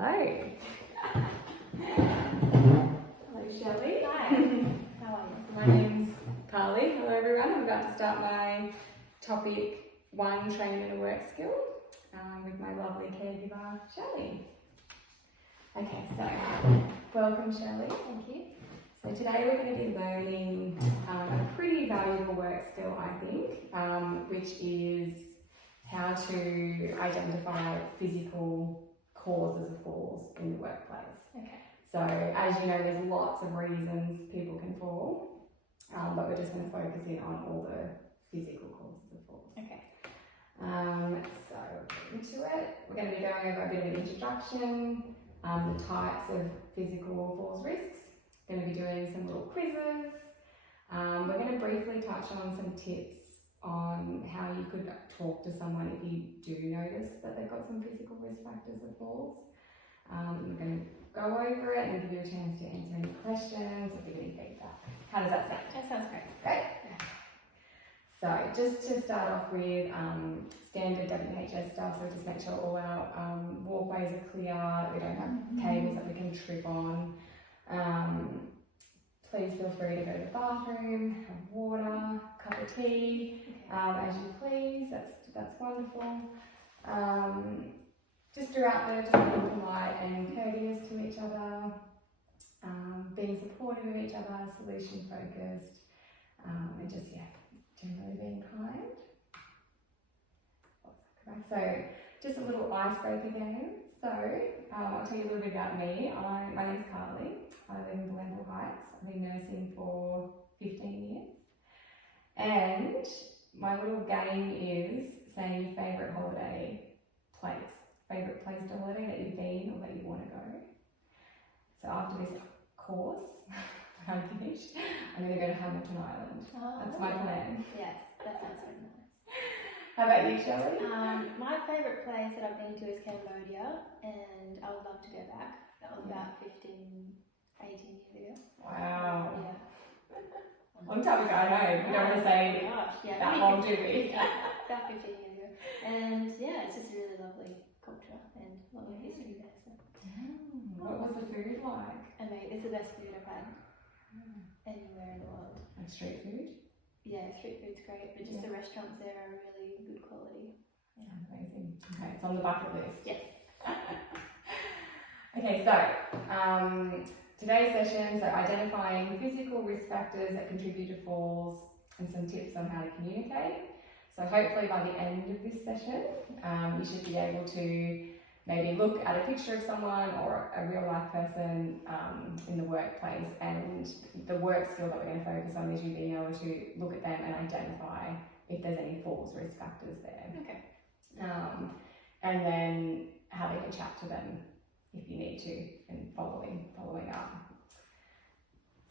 Hello. Hello, Shelley. Hi. How are you? My name's Carly. Hello, everyone. I'm about to start my topic 1, training in a work skill, with my lovely caregiver, Shelley. Okay, so welcome, Shelley. Thank you. So today we're going to be learning a pretty valuable work skill, I think, which is how to identify physical causes of falls in the workplace. Okay. So as you know, there's lots of reasons people can fall, but we're just going to focus in on all the physical causes of falls. Okay. So into it, we're going to be going over a bit of an introduction, the types of physical falls risks. Going to be doing some little quizzes. We're going to briefly touch on some tips on how you could talk to someone if you do notice that they've got some physical risk factors of falls. We're going to go over it and give you a chance to answer any questions or give any feedback. How does that sound? That sounds great. Great. So just to start off with standard WHS stuff, so just make sure all our walkways are clear, that we don't have tables that we can trip on. Please feel free to go to the bathroom, have water, cup of tea, as you please. That's wonderful. Just throughout there, just being polite and courteous to each other, being supportive of each other, solution focused, and just generally being kind. So just a little icebreaker game. So I'll tell you a little bit about me. My name's Carly. I live in Glenville Heights. I've been nursing for 15 years. And my little game is saying your favourite holiday place. Favourite place to holiday that you've been or that you want to go. So after this course, when I'm finished, I'm going to go to Hamilton Island. That's my plan. Yes, that sounds very nice. How about you, Shelley? My favourite place that I've been to is Cambodia, and I would love to go back. That was about 18 years ago. Wow. Yeah. Long time ago, I know. We don't want to say that long, do we? About 15 years ago. And yeah, it's just a really lovely culture and lovely history there. So. What was the food like? And mate, it's the best food I've had anywhere in the world. Like street food? Yeah, street food's great, but just the restaurants there are really good quality. Yeah, amazing. Okay, it's on the bucket list. Yes. Okay, so today's session, so identifying physical risk factors that contribute to falls and some tips on how to communicate. So hopefully by the end of this session, you should be able to maybe look at a picture of someone or a real life person in the workplace, and the work skill that we're going to focus on is you being able to look at them and identify if there's any falls risk factors there. Okay. And then how they can chat to them if you need to, and following up.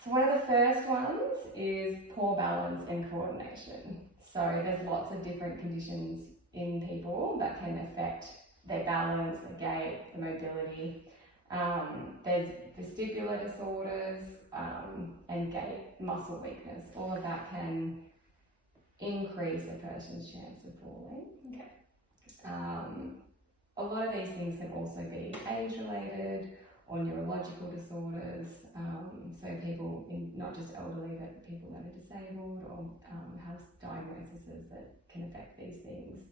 So one of the first ones is poor balance and coordination. So there's lots of different conditions in people that can affect their balance, the gait, the mobility. There's vestibular disorders and gait, muscle weakness. All of that can increase a person's chance of falling. Okay. A lot of these things can also be age-related or neurological disorders. So people, not just elderly, but people that are disabled or have diagnoses that can affect these things.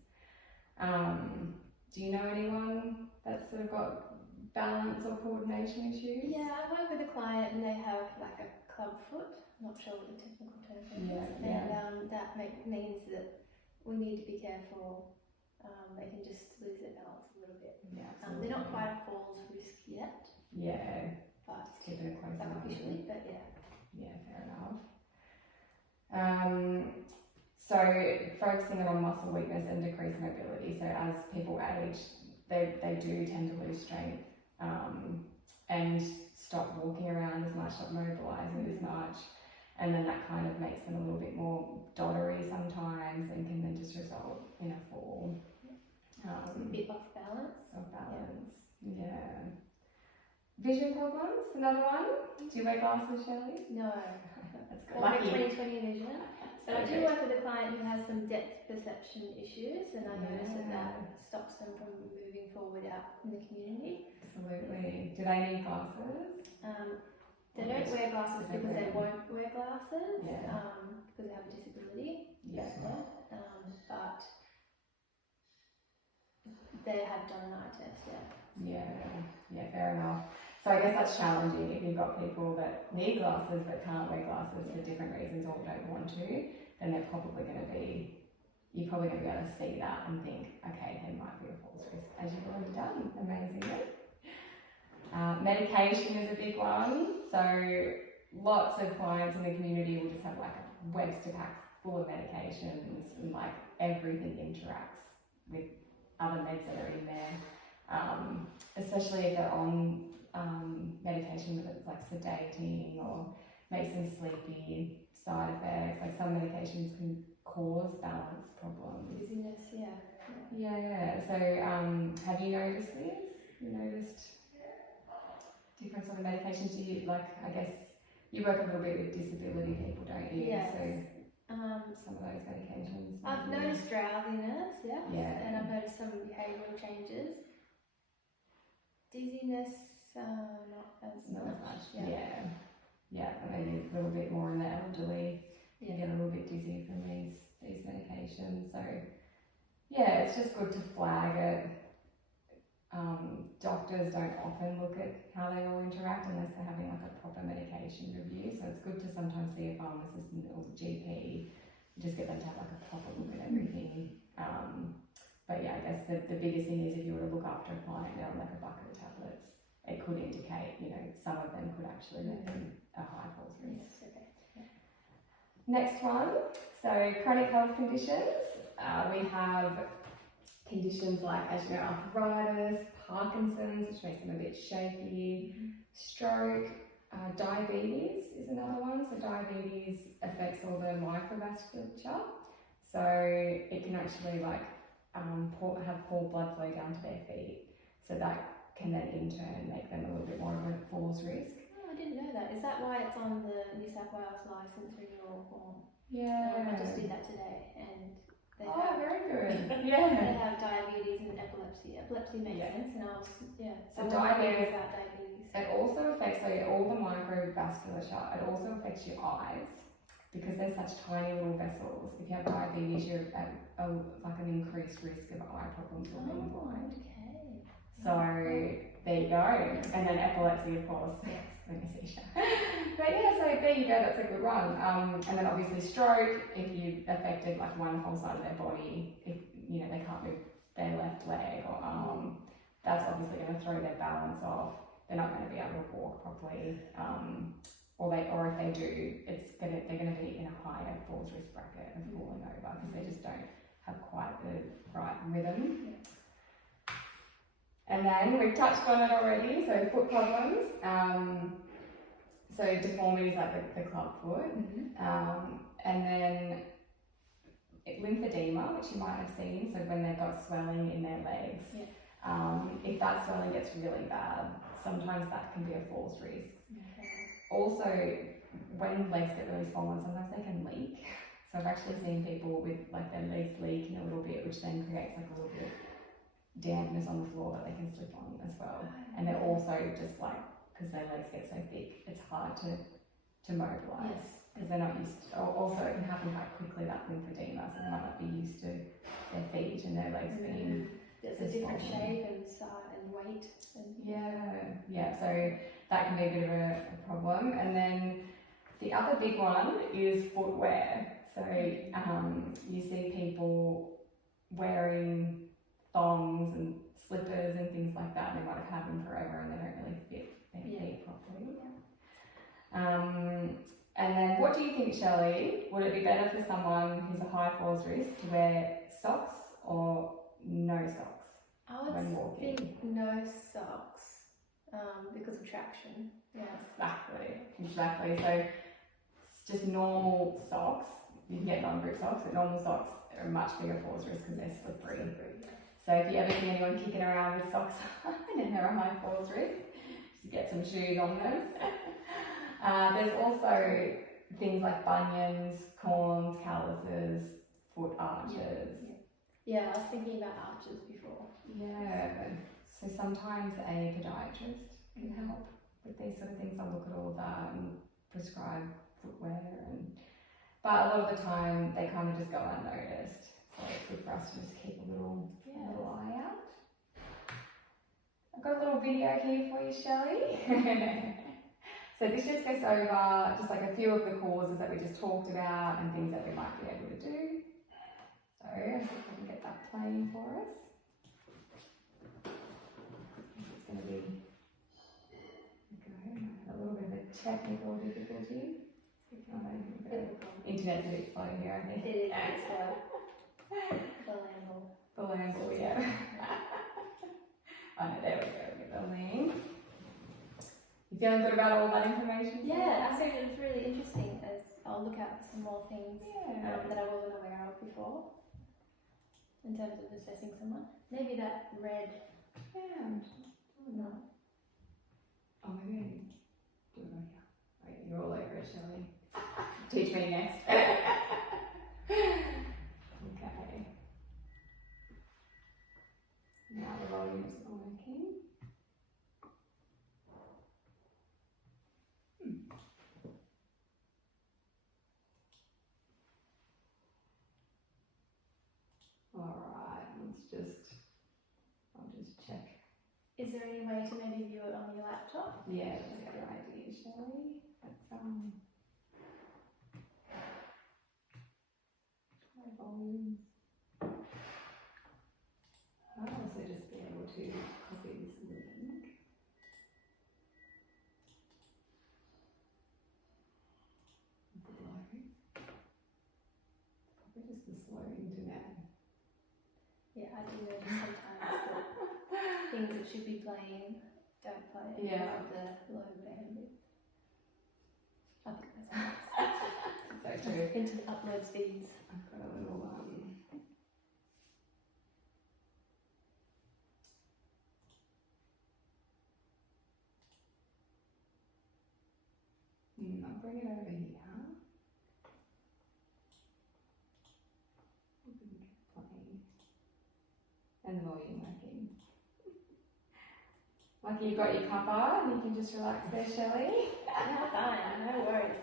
Do you know anyone that's sort of got balance or coordination issues? Yeah, I work with a client and they have like a club foot. I'm not sure what the technical term is. And that means that we need to be careful. They can just lose their balance a little bit. Yeah, they're not quite a falls risk yet. Yeah, but keeping it close enough. Officially, but yeah. Yeah, fair enough. So focusing on muscle weakness and decreased mobility. So as people age, they do tend to lose strength and stop walking around as much, stop mobilising as much. And then that kind of makes them a little bit more doddery sometimes and can then just result in a fall. A bit off balance. Yeah. Vision problems, another one. Do you wear glasses, Shelley? No. That's good. Lucky. 20/20 vision. But I do work with a client who has some depth perception issues, and I notice that stops them from moving forward out in the community. Absolutely. Do they need glasses? They don't wear glasses because they won't wear glasses, Yeah. because they have a disability. Yeah. But they have done an eye test, Yeah, fair enough. So I guess that's challenging if you've got people that need glasses but can't wear glasses for different reasons or don't want to, then you're probably going to be able to see that and think, okay, there might be a false risk, as you've already done, amazingly. Medication is a big one. So lots of clients in the community will just have like a Webster pack full of medications and like everything interacts with other meds that are in there. Especially if they're on medication that's like sedating or makes them sleepy, side effects. Like some medications can cause balance problems. dizziness, Yeah. So have you noticed this? You noticed different sort of medications? You I guess you work a little bit with disability people, don't you? Yes. So some of those medications. I've noticed drowsiness, Yeah. and I've noticed some behavioural changes. Dizziness, not as much. Yeah, and maybe a little bit more in the elderly. You get a little bit dizzy from these medications. So yeah, it's just good to flag it. Doctors don't often look at how they all interact unless they're having like a proper medication review. So it's good to sometimes see a pharmacist or GP, just get them to have like a proper look at everything. But yeah, I guess the biggest thing is if you were to look after a client now on like a bucket of tablets, it could indicate, some of them could actually make them a high false risk. Yes, okay. Next one, so chronic health conditions. We have conditions like, as you know, arthritis, Parkinson's, which makes them a bit shaky, stroke, diabetes is another one. So diabetes affects all the microvasculature. So it can actually have poor blood flow down to their feet. So that can then in turn make them a little bit more of a falls risk. Oh, I didn't know that. Is that why it's on the New South Wales licence renewal form? Yeah. I just did that today, and they very good. they Yeah. have diabetes and epilepsy. Epilepsy makes sense, and I was So I'm diabetes- about diabetes. It also affects all the microvasculature. It also affects your eyes because they're such tiny little vessels. If you have diabetes, you're at like an increased risk of eye problems or being blind. Okay. So there you go. And then epilepsy, of course. Let me see. But yeah, so there you go. That's a good one. And then obviously stroke. If you affected like one whole side of their body, if they can't move their left leg or arm, that's obviously going to throw their balance off. They're not going to be able to walk properly. Or if they do, they're going to be in a higher falls risk bracket of falling over because they just don't have quite the right rhythm. And then we've touched on it already, so foot problems. So deformities like the club foot. And then lymphedema, which you might have seen, so when they've got swelling in their legs. If that swelling gets really bad, sometimes that can be a false risk. Also, when legs get really swollen, sometimes they can leak. So I've actually seen people with like their legs leaking a little bit, which then creates like a little bit of dampness on the floor that they can slip on as well. And they're also just like, because their legs get so thick, it's hard to mobilise because they're not used to, also it can happen quite quickly, that lymphedema, so they might not be used to their feet and their legs being There's a different shape and size and weight. So that can be a bit of a problem. And then the other big one is footwear. So you see people wearing thongs and slippers and things like that, and they might have had them forever and they don't really fit their feet properly. And then what do you think, Shelley? Would it be better for someone who's a high falls risk to wear socks or no socks when walking? I think no socks because of traction. Exactly. So it's just normal socks. You can get non-grip socks, but normal socks are a much bigger falls risk because they're slippery. So if you ever see anyone kicking around with socks on and they're a high falls risk, just get some shoes on them. There's also things like bunions, corns, calluses, foot arches. Yeah, I was thinking about arches before. Yeah. So sometimes a podiatrist can help with these sort of things. They'll look at all that and prescribe footwear, but a lot of the time they kind of just go unnoticed. So it's good for us to just keep a little eye out. I've got a little video here for you, Shelley. So this just goes over just like a few of the causes that we just talked about and things that we might be able to do. So let's see if I can get that playing for us. It's going to be a little bit of a technical difficulty. Internet's a bit slow here, I think. It is a bit slow. The Lamble, yeah. Oh no, there we go, get the link. You feeling good about all that information? Yeah, I think it was really interesting as I'll look out for some more things Yeah. that I wasn't aware of before in terms of assessing someone. Maybe that red. Yeah. No. Oh, maybe I can do it on here. Wait, you're all over it, Shelley. Teach me next. Okay. Now the volume's working. Alright, I'll just check. Is there any way to maybe view it on your laptop? Yeah, that's a good idea, Shelley. Let's try volumes. I'll also just be able to copy this link. Below. Probably just the slow internet. Yeah, I do notice sometimes that things that should be playing don't play because of the low bandwidth. I think that's nice. So Into the upload speeds. I've got a little I'll bring it over here. Playing. And the volume working. Lucky you've got your cuppa and you can just relax there, Shelley. Yeah, fine, no worries.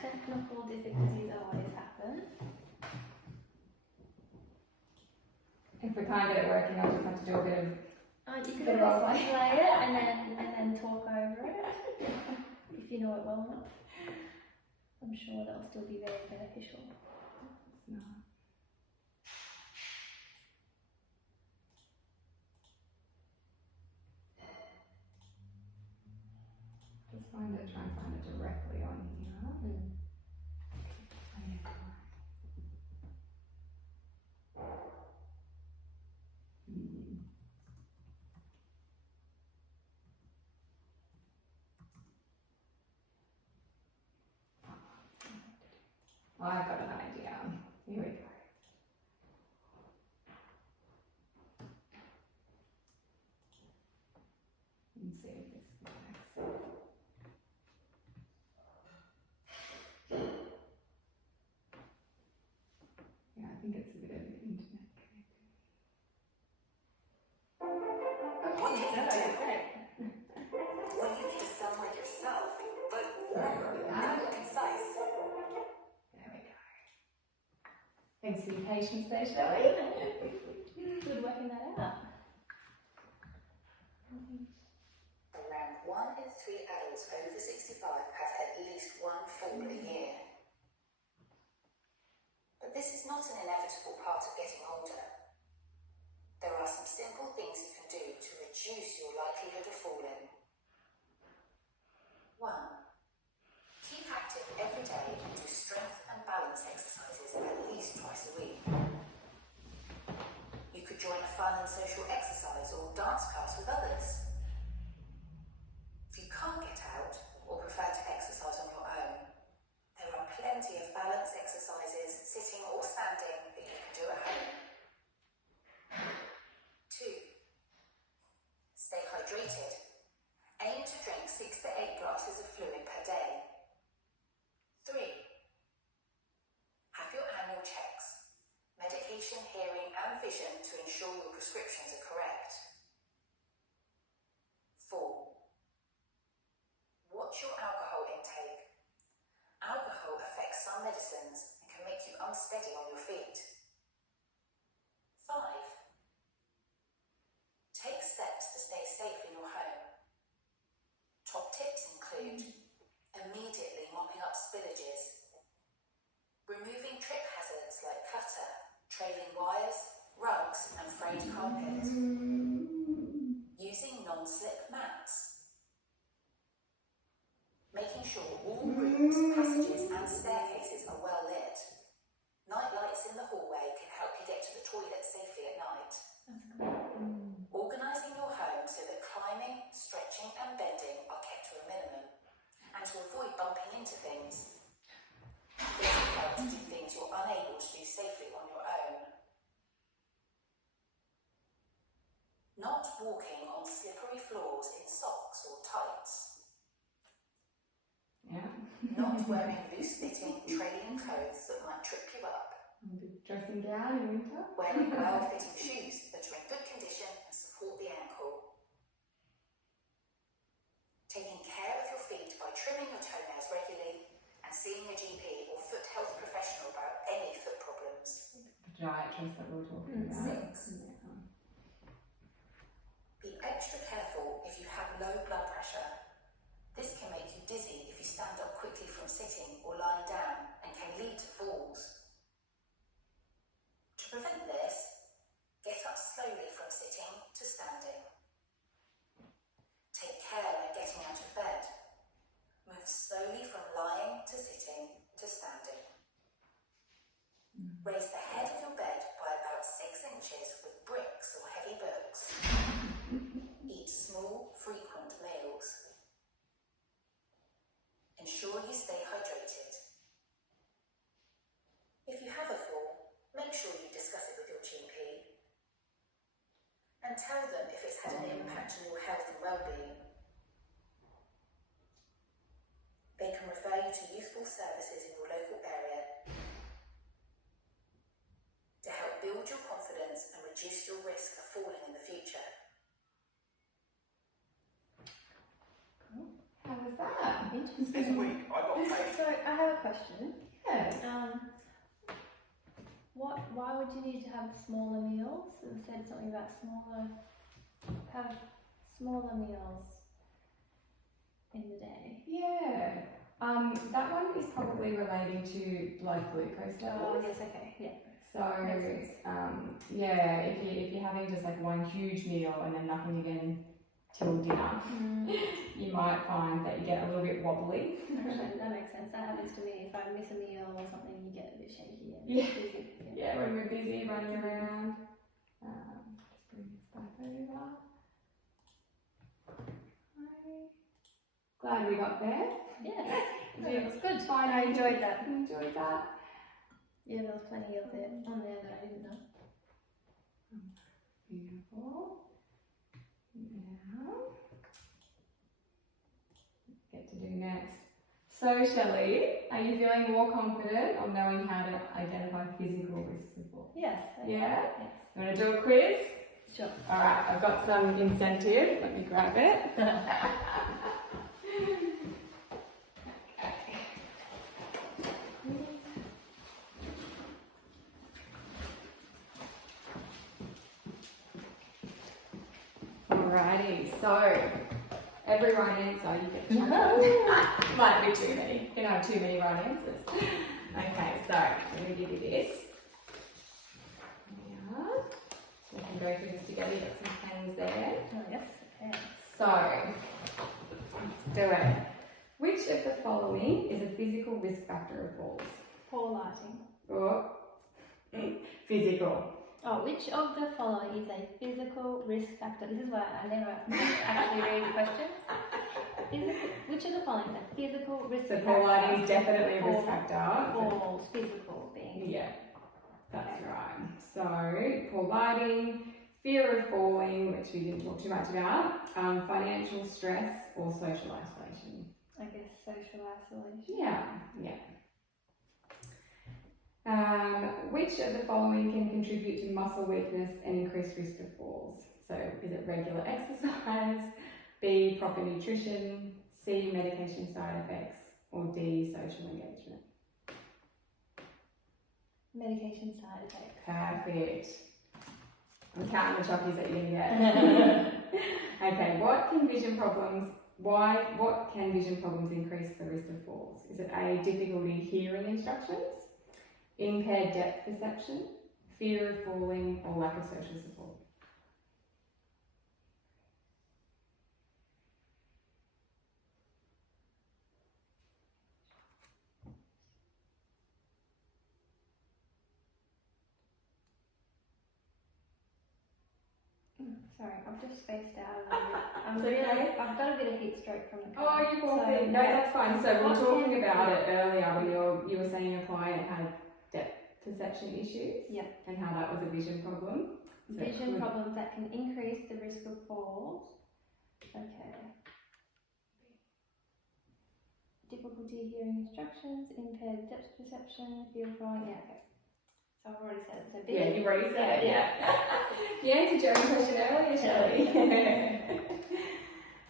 Technical difficulties always happen. If we can't get it working, I'll just have to do a bit of. You Bit could of always role-play. play it and then talk over it if you know it well enough. I'm sure that'll still be very beneficial. It's not. Try and find it directly on here. I've got an idea. Here we go. Let's see if this works. Yeah, I think it's a bit of an internet Well, you need to sound like yourself, but Sorry about that. more concise. There we go. Thanks for your patience there, Shelley. Good working that out. Around 1 in 3 adults over 65 have at least one fall a year. But this is not an inevitable part of getting older. There are some simple things you can do to reduce your likelihood of falling. 1. Keep active every day and do strength and balance exercises at least twice a week. You could join a fun and social exercise or dance class with others. If you can't get out or prefer to exercise on your own, there are plenty of balance exercises, sitting or standing, that you can do at home. 2. Stay hydrated. Aim to drink 6 to 8 glasses of fluid per day. 3. supervision to ensure your prescriptions are correct. 4. Watch your alcohol intake. Alcohol affects some medicines and can make you unsteady on your feet. 5. Take steps to stay safe in your home. Top tips include immediately mopping up spillages, removing trip hazards like clutter, trailing wires, rugs and frayed carpet, using non-slip mats, making sure all rooms, passages and staircases are well lit. Night lights in the hallway can help you get to the toilet safely at night. Organising your home so that climbing, stretching and bending are kept to a minimum, and to avoid bumping into things. This will help to do things you're unable to do safely on your own. Not walking on slippery floors in socks or tights. Yeah. Not wearing loose-fitting, trailing clothes that might trip you up. Dressing down in winter. Wearing well-fitting shoes that are in good condition and support the ankle. Taking care of your feet by trimming your toenails regularly and seeing a GP or foot health professional about any foot problems. Podiatrist that we were talking about. 6. Be extra careful if you have low blood pressure. This can make you dizzy if you stand up quickly from sitting or lying down and can lead to falls. To prevent this, get up slowly from sitting to standing. Take care when getting out of bed. Move slowly from lying to sitting to standing. Raise the head of your bed by about 6 inches with bricks or heavy books. Eat small, frequent meals. Ensure you stay hydrated. If you have a fall, make sure you discuss it with your GP and tell them if it's had an impact on your health and well-being. They can refer you to useful services in your local area to help build your confidence and reduce your risk of falling in the future. How was that? Interesting. This week I got paid. So I have a question. Yes. Why would you need to have smaller meals? It said something about have smaller meals in the day. Yeah. That one is probably relating to blood glucose Oh levels. yes, okay, yeah. So, Makes sense. yeah, if you're having just like one huge meal and then nothing again till dinner, you might find that you get a little bit wobbly. Actually, that makes sense. That happens to me. If I miss a meal or something, you get a bit shaky and Yeah. dizzy. Yeah, when we're busy running around. Just bring this back over. Okay. Glad we got there. Yeah, Did it was good. Fine, I enjoyed that. Enjoyed that. Yeah, there was plenty of it on there that I didn't know. Beautiful. Now, get to do next. So, Shelley, are you feeling more confident on knowing how to identify physical risks of falls? Yes. Yeah? Yes. You want to do a quiz? Sure. Alright, I've got some incentive. Let me grab it. Alrighty, so every right answer you get to might be too many. You can have too many right answers. Okay, so I'm going to give you this. Yeah. We can go through this together. You've got some pens there. Oh, yes. Okay. So, let's do it. Which of the following is a physical risk factor of falls? Poor lighting. Oh, physical. Oh, which of the following is a physical risk factor? This is why I never actually read the question. Which of the following is a physical risk So factor? poor lighting is definitely a risk for factor. falls, physical being. Yeah, that's right. So, poor lighting, fear of falling, which we didn't talk too much about, financial stress, or social isolation. I guess social isolation. Yeah, yeah. Which of the following can contribute to muscle weakness and increased risk of falls? So is it regular exercise, B, proper nutrition, C, medication side effects, or D, social engagement? Medication side effects. Perfect. I'm counting the chockies that you're gonna get. Okay, what can vision problems increase the risk of falls? Is it A, difficulty hearing instructions, impaired depth perception, fear of falling, or lack of social support? Sorry, I've just spaced out a little bit. Okay. I've got a bit of heat stroke from the Oh, car. you poor So, thing. No, yeah. that's fine. So we were What talking can- about it earlier when you were saying your client had depth perception issues. Yeah. And how that was a vision problem. So it Vision could- problems that can increase the risk of falls. Okay. Difficulty hearing instructions, impaired depth perception, fear of falling. Yeah, okay. So I've already said it. So B. Yeah, you've already said it, Yeah. You answered your own question earlier, Shelley.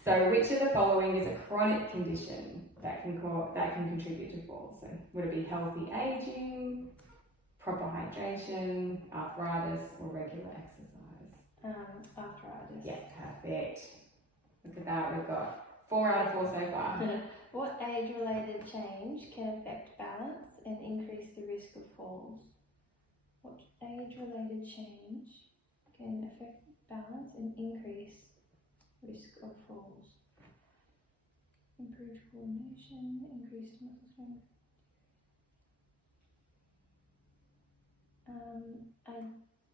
So, which of the following is a chronic condition that can contribute to falls? So, would it be healthy aging, proper hydration, arthritis, or regular exercise? Arthritis. Yeah, perfect. Look at that, we've got 4 out of 4 so far. What age-related change can affect balance and increase the risk of falls? What age-related change can affect balance and increase risk of falls? Improved coordination, increased muscle strength. I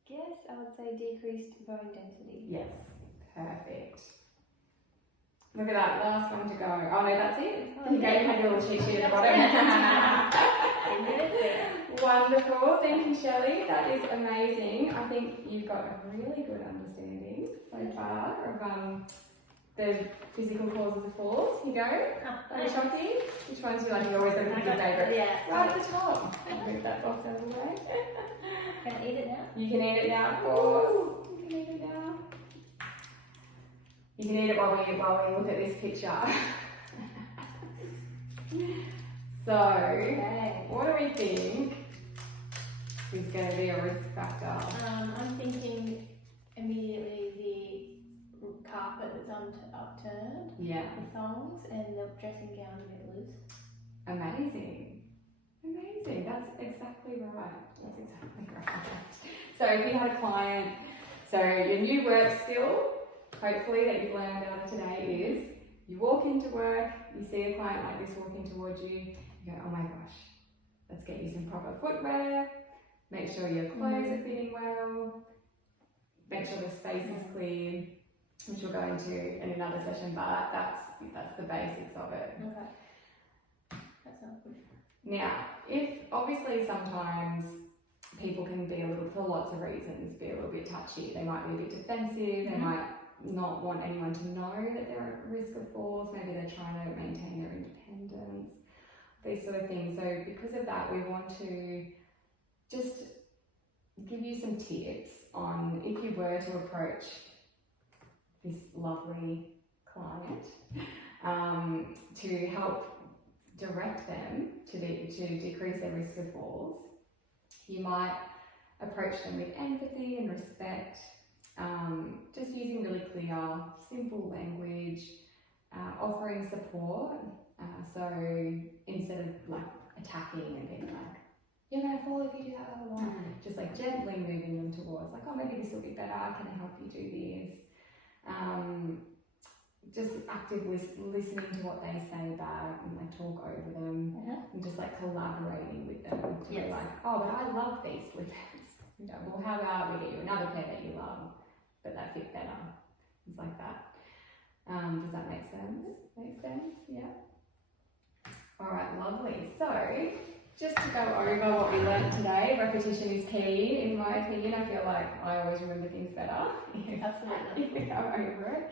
guess I would say decreased bone density. Yes, perfect. Look at that, last one to go. Oh no, that's it. Oh, You that's had your little cheat sheet at the bottom. Wonderful, thank you, Shelley. That is amazing. I think you've got a really good understanding so far of the physical causes of falls. Here you go. Are you shopping? Which ones do you like? You always got to pick your favourite. Yeah. Right at the top. Move that box out of the way. Can I eat it now? You can eat it now, of course. You can eat it now. You can eat it while we look at this picture. So, what do we think is going to be a risk factor? I'm thinking immediately the carpet that's upturned, Yeah, the thongs, and the dressing gown a bit loose. amazing. Amazing, that's exactly right. That's exactly right. So if you had a client, so your new work skill, hopefully that you've learned out of today is, you walk into work, you see a client like this walking towards you, you go, oh my gosh, let's get you some proper footwear, make sure your clothes are fitting well, make sure the space is clear, which we'll go into in another session, but that's the basics of it. Okay. That sounds good. Now, if obviously sometimes people can be for lots of reasons, be a little bit touchy. They might be a bit defensive, they might not want anyone to know that they're at risk of falls, maybe they're trying to maintain their independence, these sort of things. So because of that, we want to just give you some tips on if you were to approach this lovely client to help direct them to decrease their risk of falls. You might approach them with empathy and respect, just using really clear, simple language, offering support. So instead of like attacking and being like, you're going to fall if you do that, blah, blah, blah. Just like gently moving them towards like, oh, maybe this will be better, can I help you do this? Just actively listening to what they say back and like talk over them and just like collaborating with them to be like, oh, but I love these slippers. You know, well, how about we get you another pair that you love, but that fit better? Things like that. Does that make sense? Make sense? Yeah. All right, lovely. So, just to go over what we learned today, repetition is key. In my opinion, I feel like I always remember things better if we go over it.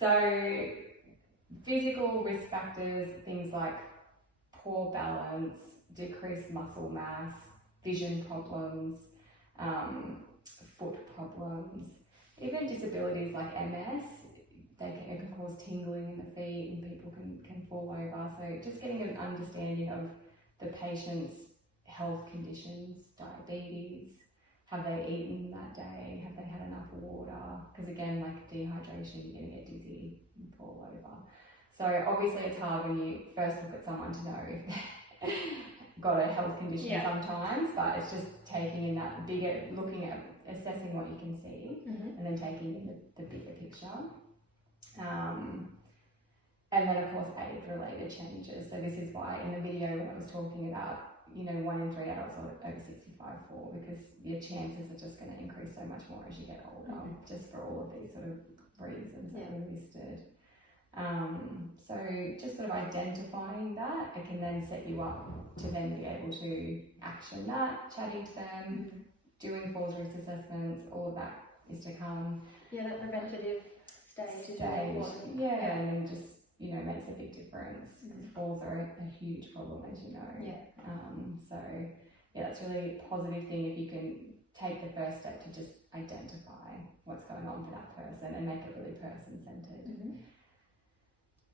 So, physical risk factors, things like poor balance, decreased muscle mass, vision problems, foot problems, even disabilities like MS. It can cause tingling in the feet and people can fall over. So just getting an understanding of the patient's health conditions, diabetes, have they eaten that day, have they had enough water? Because again, like dehydration, you're going to get dizzy and fall over. So obviously it's hard when you first look at someone to know if they've got a health condition sometimes, but it's just taking in that bigger, looking at, assessing what you can see, and then taking in the bigger picture. And then of course age-related changes. So this is why in the video when I was talking about, 1 in 3 adults over 65 fall, because your chances are just going to increase so much more as you get older, just for all of these sort of reasons that we listed. So just sort of identifying that, it can then set you up to then be able to action that, chatting to them, doing falls risk assessments, all of that is to come. Yeah, that preventative stage is really important. Yeah, and then just, makes a big difference. Falls are a huge problem, as you know. So yeah, that's really a positive thing if you can take the first step to just identify what's going on for that person and make it really person-centered.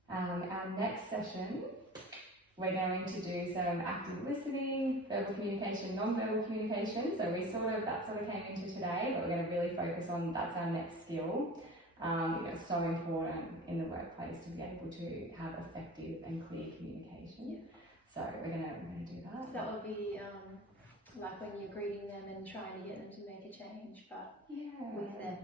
Our next session, we're going to do some active listening, verbal communication, non-verbal communication. So that sort of came into today, but we're going to really focus on, that's our next skill. So important in the workplace to be able to have effective and clear communication. So we're gonna do that. So that would be like when you're greeting them and trying to get them to make a change, but with them.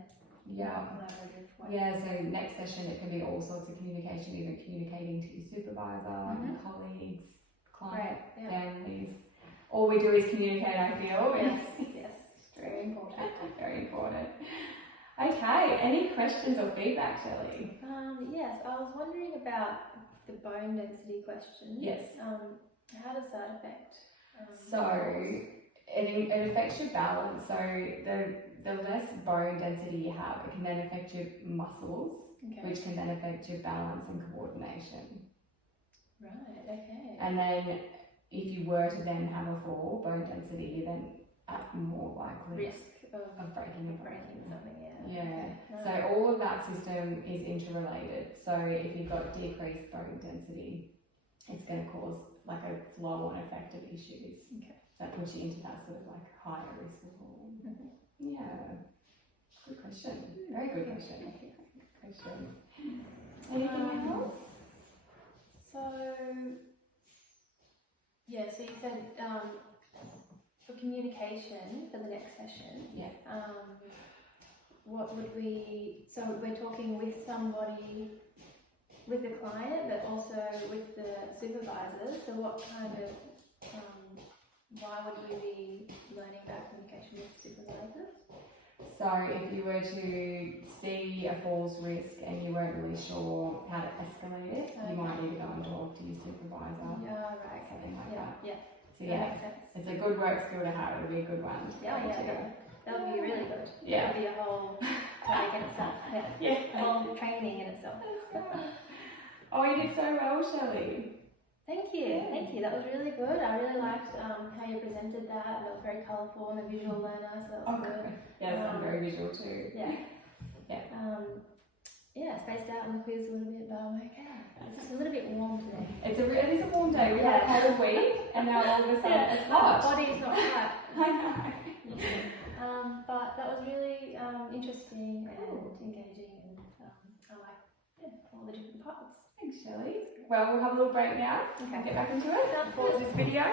Collaborative way. So next session it can be all sorts of communication, even communicating to your supervisor, your colleagues, clients, families. All we do is communicate, I feel. Yes. Very important. Very important. Okay, any questions or feedback, Shelley? Yes, I was wondering about the bone density question. Yes. How does that affect? It affects your balance. So the less bone density you have, it can then affect your muscles, which can then affect your balance and coordination. Right, okay. And then if you were to then have a fall, bone density, you're then at more likely risk of breaking your breaking something. So all of that system is interrelated. So if you've got decreased bone density, it's going to cause like a flow-on effect of issues. That puts you into that sort of like higher risk of fall. Good question. Very good question. Anything else? So you said for communication for the next session. What would so we're talking with somebody, with the client, but also with the supervisor. So what kind of, why would we be learning about communication with supervisors? So if you were to see a falls risk and you weren't really sure how to escalate it, you might need to go and talk to your supervisor. Something like that. So that makes sense. It's a good work skill to have. It'll be a good one. That would be really good. Yeah. That would be a whole topic in itself. A whole training in itself. Oh, you did so well, Shelley. Thank you. That was really good. I really liked how you presented that. It was very colourful. I'm a visual learner, so that was good. Yes, I'm very visual too. Spaced out on the quiz a little bit, but I'm like, it's just a little bit warm today. It is a warm day. We had a whole week, and now all of a sudden it's hot. My body's not right. I know. But that was really interesting and engaging, and I like all the different parts. Thanks, Shelley. Well, we'll have a little break now. Get back into it. Pause this video.